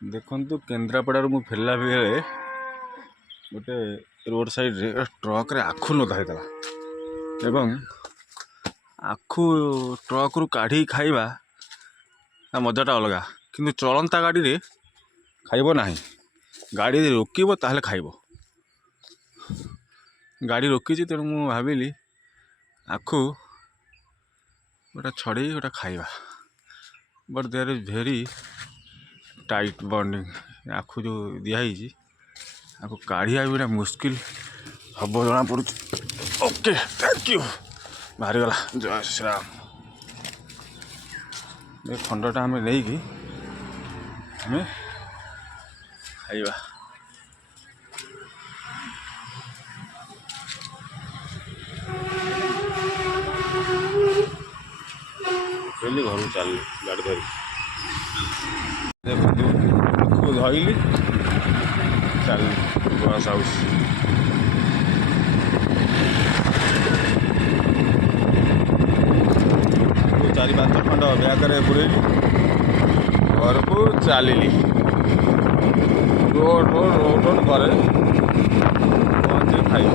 देखु केन्द्रापड़ारू मु फेरला बेले गोटे रोड साइड रे ट्रक रे आखु लदा होता एवं आखु ट्रक रु काढ़ी खाइबा मजाटा अलगा किंतु चलंता गाड़ी रे खाइब ना गाड़ी रोकब ताहले खाइब गाड़ी रोकी तेणु मु भाविली आखु गोटा छड़े गोटा खाइबा but there is very tight bonding आखु जो दिखाई आपको काढ़िया भी मुस्किल हम जना पड़ू। ओके थैंक यू बाहरी गला जय श्री राम। ये खंडटा आम नहीं कि आम खाइबा कहली घर चल गाड़ी धरी देखो धरली चल बस हाउस चार पांच खंड ब्यागे बुड़ेली घर को चलि रोड रोड रोड रोड पर पहुँचे खाई